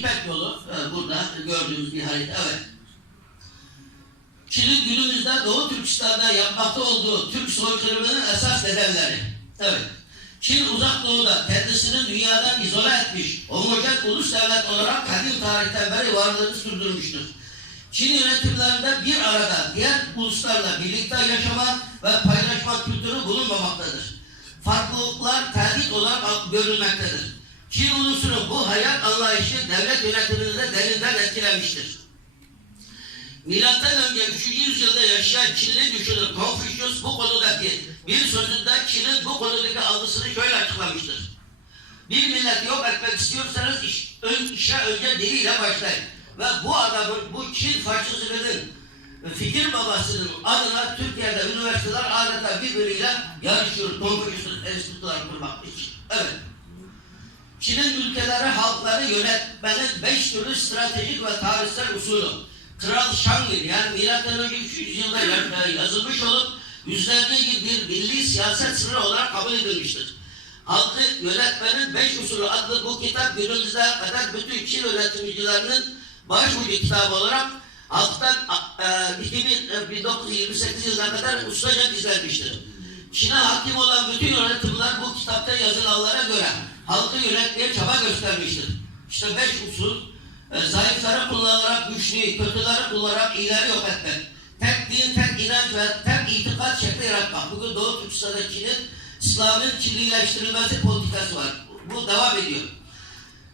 İpek yolu burada gördüğümüz bir harita. Evet. Çin'in günümüzde Doğu Türkistan'da yapmakta olduğu Türk soykırımının esas nedenleri. Evet. Çin uzak doğuda kendisini dünyadan izole etmiş, homojen ulus devlet olarak kadim tarihten beri varlığını sürdürmüştür. Çin yönetimlerinde bir arada diğer uluslarla birlikte yaşama ve paylaşma kültürü bulunmamaktadır. Farklılıklar tehdit olarak görülmektedir. Çin ulusunun bu hayat anlayışı devlet yönetimini de derinden etkilemiştir. Milattan önce 3. yüzyılda yaşayan Çinli düşünür Confucius bu konudaki bir sözünde Çin'in bu konudaki algısını şöyle açıklamıştır. Bir milleti yok etmek istiyorsanız işe önce diliyle başlayın. Ve bu adamın, bu Çin faşizminin fikir babasının adına Türkiye'de üniversiteler adeta birbiriyle yarışıyor. Confucius'un enstitüler kurmak için. Evet. Çin'in ülkeleri, halkları yönetmenin 5 türlü stratejik ve tarihsel usulü. Kral Shang'in yani milattan önce 300 yılda yazılmış olup yüzlerce yıl bir milli siyaset sırrı olarak kabul edilmiştir. Halkı yönetmenin 5 usulü adlı bu kitap günümüzde kadar bütün Çin yönetimcilerinin başucu kitabı olarak halktan 1928 yılına kadar ustaca gizlenmiştir. Çin'e hakim olan bütün yönetimler bu kitapta yazılanlara göre halkı yönetmeye çaba göstermiştir. İşte 5 usul, zayıfları kullanarak güçlüyü, kötüleri kullanarak iyileri yok etmek. Tek din, tek inanç ve tek itikat şekli yaratmak. Bugün Doğu Türkistan'da Çin'in, İslam'ın Çinlileştirilmesi politikası var. Bu devam ediyor.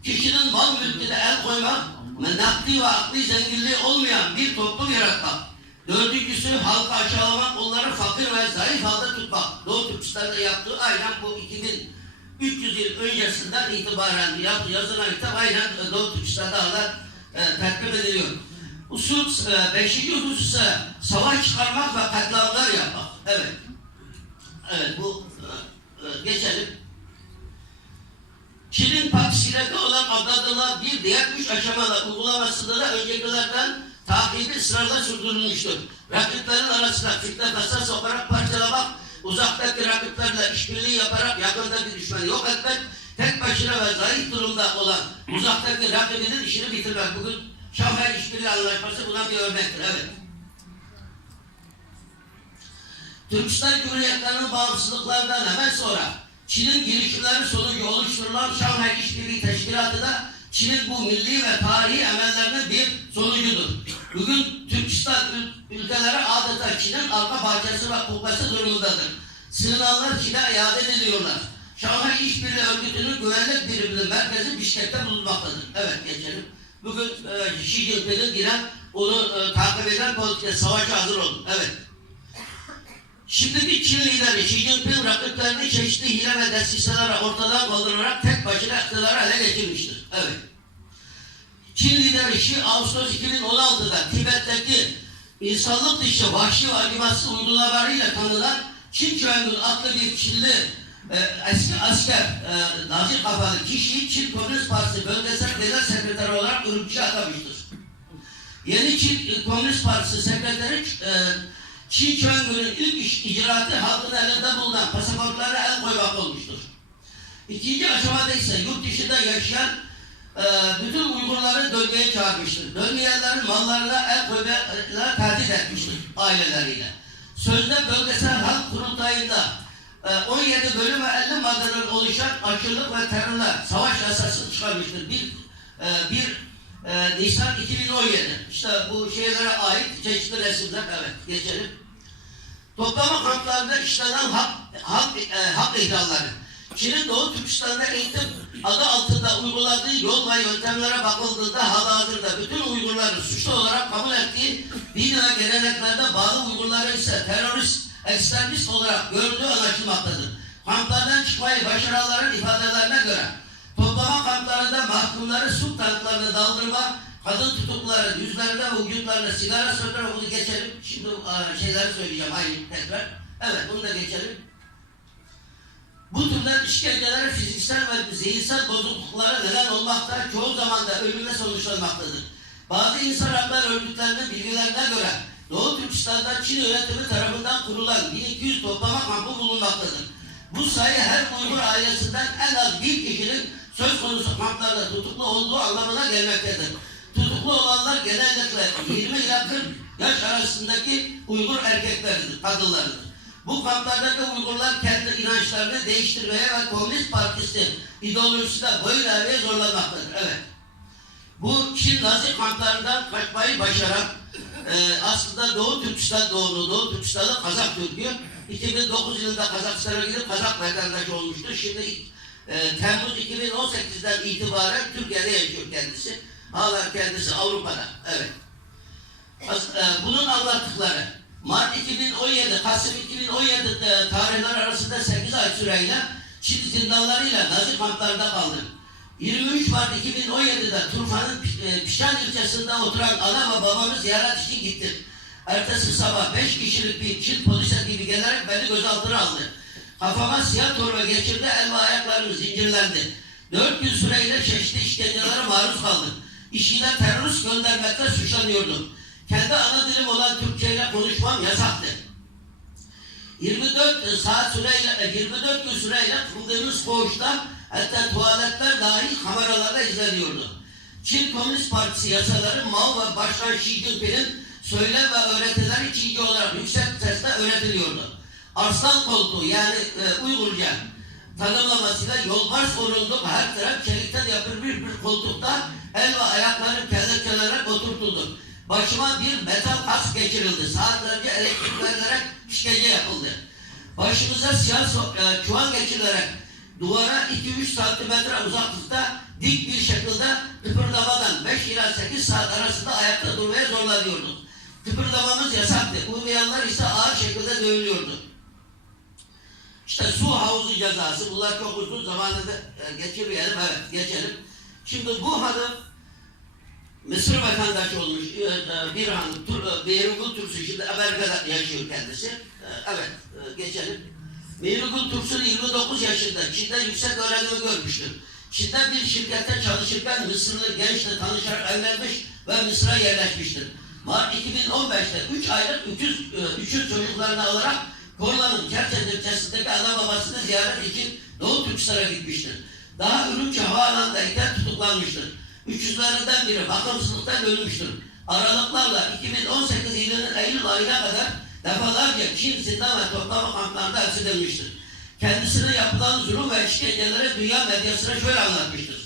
Kişinin mal mülküne el koymak ve nakdi ve akli zenginliği olmayan bir toplum yaratmak. Dördüncüsü halkı aşağılamak, onları fakir ve zayıf halde tutmak. Doğu Türkistan'da yaptığı aynen bu 2300 yıl öncesinden itibaren yazılan kitap aynen Doğu Türkistan'da hala tertip ediliyor. Usul 5. husus ise savaş çıkarmak ve katliamlar yapmak. Evet. Evet bu geçelim. Çin'in Pakistan'da olan adlandırılan bir diğer 3 aşamalı uygulamasında da öncekilerden takibi ısrarla sürdürülmüştür. Rakiplerin arasında fitne fesat sokarak parçalamak, uzaktaki rakiplerle işbirliği yaparak yakındaki düşmanı yok etmek, tek başına ve zayıf durumda olan uzaktaki rakibinin işini bitirmek. Bugün Şanghay İşbirliği Anlaşması buna bir örnektir. Evet. Türkistan Cumhuriyetlerinin bağımsızlıklarından hemen sonra Çin'in girişimleri sonucu oluşturulan Şanghay İşbirliği Teşkilatı da Çin'in bu milli ve tarihi emellerinin bir sonucudur. Bugün Türkistan ülkeleri adeta Çin'in arka bahçesi ve kubbesi durumundadır. Sığınanlar Çin'e iade ediliyorlar. Şanghay İşbirliği Örgütü'nün güvenlik biriminin merkezi Bişkek'te bulunmaktadır. Evet geçelim. Bugün Xi Jinping'in yine onu takip eden politika savaşa hazır olun. Evet. Şimdiki Çin lideri Xi Jinping rakiplerini çeşitli hile ve desiselere ortadan kaldırarak tek başına iktidarı ele geçirmiştir. Evet. Çin lideri Xi Ağustos 2016'da Tibet'teki insanlık dışı vahşi ve acımasız uygulamalarıyla tanınan Çin Çöngül adlı bir Çinli eski asker Nazi kafalı kişiyi Çin Komünist Partisi bölgesel genel sekreteri olarak Ürümçi'ye atamıştır. Yeni Çin Komünist Partisi sekreteri Çin Çöngül'ün ilk icraatı halkın elinde bulunan pasaportlara el koymak olmuştur. İkinci aşamada ise yurt dışında yaşayan bütün Uygurları dönmeye çağırmıştır. Dönmeyenlerin mallarına el koymaya tehdit etmiştir aileleriyle. Sözde bölgesel halk kurultayında 17 bölüm ve 50 maddeden oluşan aşırılık ve terörler savaş yasası çıkarmıştır. 1 Nisan 2017. İşte bu şeylere ait çeşitli resimler. Evet geçelim. Toplama kamplarında işlenen hak ihlalleri. Çin'in Doğu Türkistan'da eğitim adı altında uyguladığı yol ve yöntemlere bakıldığında halihazırda bütün Uygurları suçlu olarak kabul ettiği din ve geleneklerde bağlı Uygurları ise terörist, ekstremist olarak gördüğü anlaşılmaktadır. Kamplardan çıkmayı başaranların ifadelerine göre toplama kamplarında mahkumları su tanklarını daldırma, kadın tutukları yüzlerinde ve vücutlarına sigara söndürme, bunu geçelim. Şimdi şeyleri söyleyeceğim aynı tekrar. Evet bunu da geçelim. Bu türden işkenceleri fiziksel ve zihinsel bozukluklara neden olmakta, çoğu zaman da ölümle sonuçlanmaktadır. Bazı insan hakları örgütlerinin bilgilerine göre Doğu Türkistan'da Çin yönetimi tarafından kurulan 1200 toplama kampı bulunmaktadır. Bu sayı her Uygur ailesinden en az bir kişinin söz konusu kamplarda tutuklu olduğu anlamına gelmektedir. Tutuklu olanlar genellikle 20 ila 40 yaş arasındaki Uygur erkekleridir, kadınlardır. Bu kamplardaki Uygurlar kendi inançlarını değiştirmeye ve Komünist Partisi ideolojisine boyun eğmeye zorlanmaktadır. Evet. Bu Çin Nazi kamplarından kaçmayı başaran aslında Doğu Türkistan doğumlu, Doğu Türkistanlı Kazak Türk'ü 2009 yılında Kazakistan'a gidip Kazak vatandaşı olmuştur. Şimdi Temmuz 2018'den itibaren Türkiye'de yaşıyor kendisi. Hala kendisi Avrupa'da. Evet. Bunun anlattıkları Mart 2017, Kasım 2017 tarihler arasında 8 ay süreyle Çin zindanlarıyla Nazi kamplarında kaldı. 23 Mart 2017'de Turfa'nın Pişan ilçesinde oturan ana ve babamı ziyaret için gitti. Ertesi sabah 5 kişilik bir Çin polis ekibi gelerek beni gözaltına aldı. Kafama siyah torba geçirdi, el ve ayaklarım zincirlendi. 4 gün süreyle çeşitli işkencelere maruz kaldım. İşine terörist göndermekle suçlanıyordum. Kendi ana dilim olan Türkçe ile konuşmam yasaktı. 24 gün süreyle kıldığımız koğuşta hatta tuvaletler dahil kameralarla izleniyordu. Çin Komünist Partisi yasaları Mao ve Başkan Xi Jinping'in söylem ve öğretileri Çince olarak yüksek sesle öğretiliyordu. Arslan koltuğu yani Uygurca tanımlamasıyla yolbars orunduk her taraf çelikten yapılmış bir koltukta el ve ayaklarım kelepçelenerek oturtuldu. Başıma bir metal kask geçirildi. Saatlerce elektrik verilerek işkence yapıldı. Başımıza siyah çuval geçirilerek duvara 2-3 santimetre uzaklıkta dik bir şekilde kıpırdamadan 5 ila 8 saat arasında ayakta durmaya zorlanıyorduk. Kıpırdamamız yasaktı. Uymayanlar ise ağır şekilde dövülüyordu. İşte su havuzu cezası. Bunlar çok uzun zamanında geçirmeyelim. Evet, geçelim. Şimdi bu hanım Mısır vatandaşı olmuş bir hanım. Meyrugul Tursu. Şimdi Amerika'da yaşıyor kendisi. Evet, geçelim. Meyrugul Tursu 29 yaşında. Çin'de yüksek öğrenimi görmüştür. Çin'de bir şirkette çalışırken Mısırlı gençle tanışarak evlenmiş ve Mısır'a yerleşmiştir. Mart 2015'te 3 aylık üçün çocuklarını alarak Korlan'ın Kerçen ilçesindeki ana babasını ziyaret için Doğu Türkistan'a gitmiştir. Daha Ürümçi havaalanındayken tutuklanmıştır. Üçüzlerinden biri bakımsızlıktan ölmüştür. Aralıklarla 2018 yılının Eylül ayına kadar defalarca Çin zindan ve toplama kamplarında hapsedilmiştir. Kendisine yapılan zulüm ve işkenceleri dünya medyasına şöyle anlatmıştır.